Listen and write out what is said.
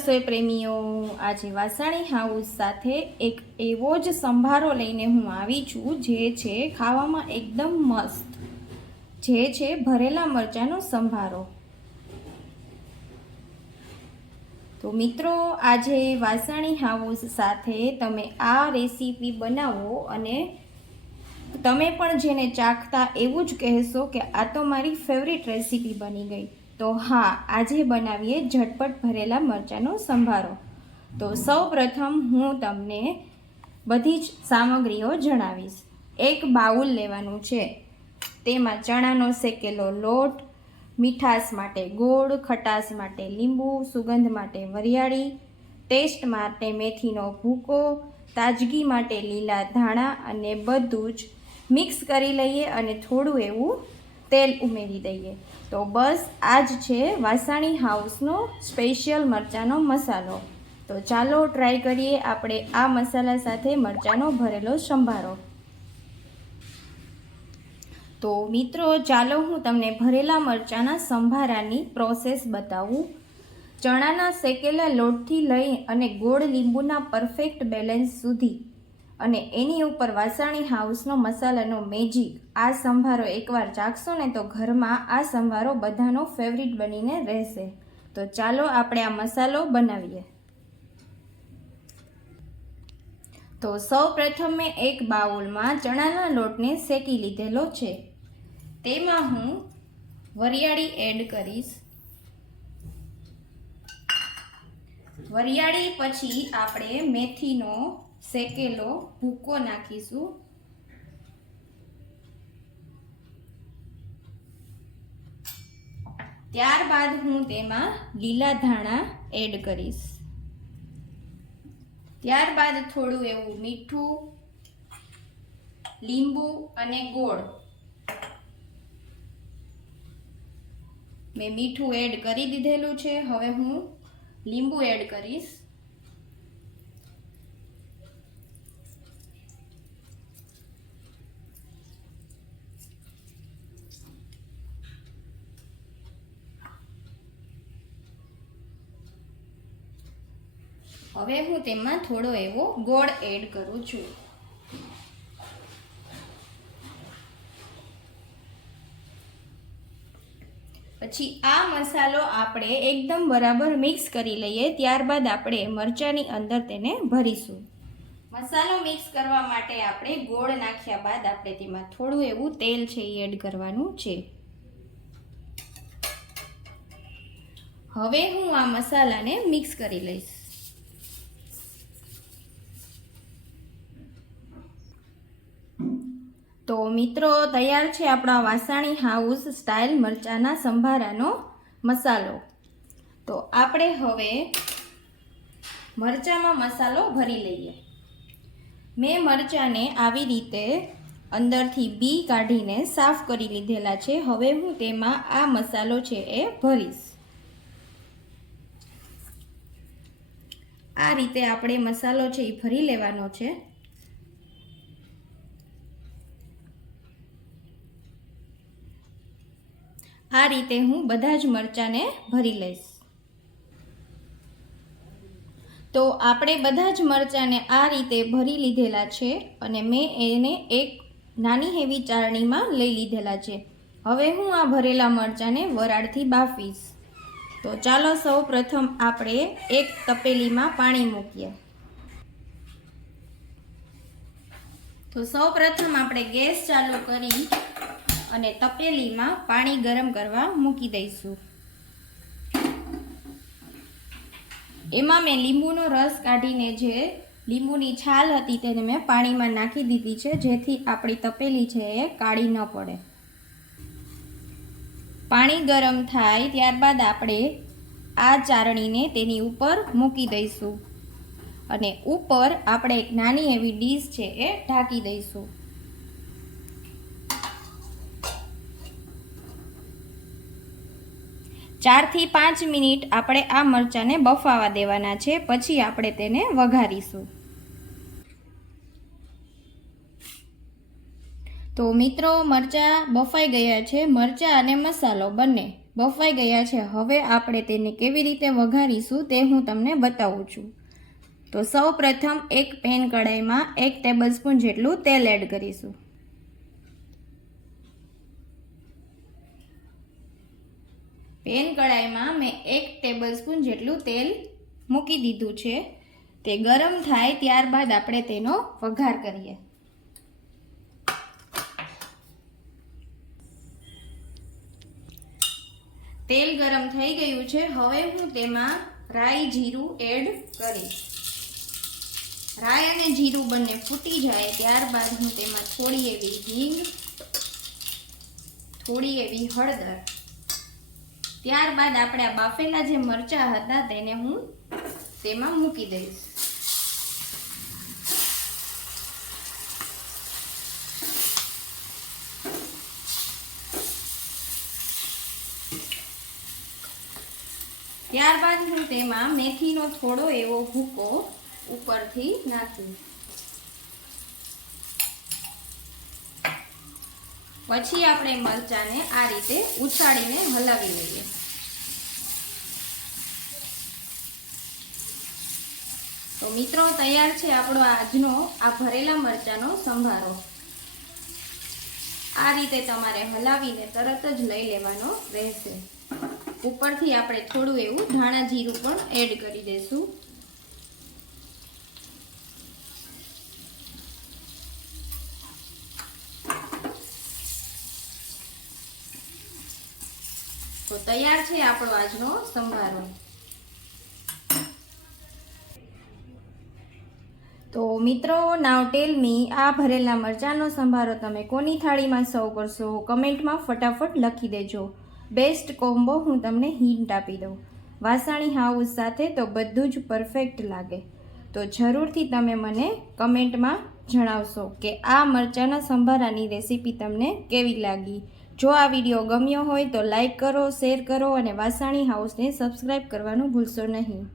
રસોઈ પ્રેમીઓ, આજે વાસાણી હાઉસ સાથે એક એવો જ સંભારો લઈને હું આવી છું જે છે ખાવામાં એકદમ મસ્ત, જે છે ભરેલા મરચાંનો સંભારો। તો મિત્રો, આજે વાસાણી હાઉસ સાથે તમે આ રેસીપી બનાવો અને તમે પણ જેને ચાખતા એવું જ કહેશો કે આ તો મારી ફેવરિટ રેસીપી બની ગઈ। તો હા, આજે બનાવીએ ઝટપટ ભરેલા મરચાંનો સંભારો। તો સૌ પ્રથમ હું તમને બધી જ સામગ્રીઓ જણાવીશ। એક બાઉલ લેવાનું છે, તેમાં ચણાનો શેકેલો લોટ, મીઠાશ માટે ગોળ, ખટાશ માટે લીંબુ, સુગંધ માટે વરિયાળી, ટેસ્ટ માટે મેથીનો ભૂકો, તાજગી માટે લીલા ધાણા અને બધું જ મિક્સ કરી લઈએ અને થોડું એવું તેલ ઉમેરી દઈએ। તો બસ આ જ છે વાસાણી હાઉસનો સ્પેશિયલ મરચાંનો મસાલો। તો ચાલો ટ્રાય કરીએ આપણે આ મસાલા સાથે મરચાંનો ભરેલો સંભારો। તો મિત્રો, ચાલો હું તમને ભરેલા મરચાંના સંભારાની પ્રોસેસ બતાવું। ચણાના શેકેલા લોટથી લઈ અને ગોળ લીંબુના પરફેક્ટ બેલેન્સ સુધી અને એની ઉપર વાસાણી હાઉસનો મસાલાનો મેજિક, આ સંભારો એકવાર ચાખશો ને તો ઘરમાં આ સંભારો બધાનો ફેવરિટ બનીને રહેશે। તો ચાલો આપણે આ મસાલો બનાવીએ। તો સૌ પ્રથમ મેં એક બાઉલમાં ચણાના લોટને શેકી લીધેલો છે, તેમાં હું વરિયાળી એડ કરીશ। વરિયાળી પછી આપણે મેથીનો શેકેલો ભૂકો નાખીશું। ત્યારબાદ હું તેમાં લીલા ધાણા એડ કરીશ। ત્યારબાદ થોડું એવું મીઠું, લીંબુ અને ગોળ, મેં મીઠું એડ કરી દીધેલું છે, હવે હું લીંબુ એડ કરીશ। હવે હું તેમાં થોડો એવો ગોળ એડ કરું છું। પછી આ મસાલો આપણે એકદમ બરાબર મિક્સ કરી લઈએ। ત્યારબાદ આપણે મરચાંની અંદર તેને ભરીશું। મસાલો મિક્સ કરવા માટે આપણે ગોળ નાખ્યા બાદ આપણે તેમાં થોડું એવું તેલ છે એ એડ કરવાનું છે। હવે હું આ મસાલાને મિક્સ કરી લઈશ। તો મિત્રો, તૈયાર છે આપણા વાસાણી હાઉસ સ્ટાઇલ મરચાંના સંભારાનો મસાલો। તો આપણે હવે મરચાંમાં મસાલો ભરી લઈએ। મેં મરચાંને આવી રીતે અંદરથી બી કાઢીને સાફ કરી લીધેલા છે। હવે હું તેમાં આ મસાલો છે એ ભરીશ। આ રીતે આપણે મસાલો છે એ ભરી લેવાનો છે। આ રીતે હું બધા જ મરચાંને ભરી લઈશ। તો આપણે બધા જ મરચાંને આ રીતે ભરી લીધેલા છે અને મેં એને એક નાની એવી ચાળણીમાં લઈ લીધેલા છે। હવે હું આ ભરેલા મરચાંને વરાળથી બાફીશ। તો ચાલો સૌ પ્રથમ આપણે એક તપેલીમાં પાણી મૂકીએ। તો સૌ પ્રથમ આપણે ગેસ ચાલુ કરી અને તપેલીમાં પાણી ગરમ કરવા મૂકી દઈશું। એમાં મેં લીંબુનો રસ કાઢીને જે લીંબુની છાલ હતી તેને મેં પાણીમાં નાખી દીધી છે, જેથી આપણી તપેલી છે એ કાળી ન પડે। પાણી ગરમ થાય ત્યારબાદ આપણે આ ચાળણીને તેની ઉપર મૂકી દઈશું અને ઉપર આપણે એક નાની એવી ડીશ છે એ ઢાંકી દઈશું। 4 થી 5 મિનિટ આપણે આ મરચાંને બફાવા દેવાના છે, પછી આપણે તેને વઘારીશું। તો મિત્રો, મરચાં બફાઈ ગયા છે। મરચાં અને મસાલો બંને બફાઈ ગયા છે. હવે આપણે તેને કેવી રીતે વઘારીશું તે હું તમને બતાવું છું. તો સૌ પ્રથમ એક પેન કઢાઈમાં 1 ટેબલસ્પૂન જેટલું તેલ એડ કરીશું. પેન કઢાઈમાં મેં 1 ટેબલસ્પૂન જેટલું તેલ મૂકી દીધું છે. તે ગરમ થાય ત્યારબાદ આપણે તેનો વઘાર કરીએ. તેલ ગરમ થઈ ગયું છે. હવે હું તેમાં રાઈ જીરું એડ કરીશ. રાઈ અને જીરું બંને ફૂટી જાય ત્યારબાદ હું તેમાં થોડી એવી હિંગ, થોડી એવી હળદર, ત્યારબાદ આપણે આ બાફેલા જે મરચાં હતા તેને હું તેમાં મૂકી દઈશ. ત્યારબાદ હું તેમાં મેથીનો થોડો એવો ભૂકો ઉપરથી નાખીશ. પછી આપણે મરચાંને આ રીતે ઉછાળીને હલાવી લઈએ. તો મિત્રો તૈયાર છે આપણો આજનો આ ભરેલા મરચાંનો સંભારો. આ રીતે તમારે હલાવીને તરત જ લઈ લેવાનો રહેશે. ઉપરથી આપણે થોડું એવું ધાણા જીરું પણ એડ કરી દઈશું. તો તૈયાર છે આપણો આજનો સંભારો. તો મિત્રો નાવ ટેલ મી, આ ભરેલા મરચાંનો સંભારો તમે કોની થાળીમાં સર્વ કરશો કમેન્ટમાં ફટાફટ લખી દેજો. બેસ્ટ કોમ્બો હું તમને હિન્ટ આપી દઉં. વાસાણી હાઉસ સાથે તો બધું જ પરફેક્ટ લાગે. તો જરૂરથી તમે મને કમેન્ટમાં જણાવશો કે આ મરચાંના સંભારાની રેસીપી તમને કેવી લાગી. જો આ વિડીયો ગમ્યો હોય તો લાઈક કરો, શેર કરો અને વાસાણી હાઉસને સબસ્ક્રાઈબ કરવાનું ભૂલશો નહીં.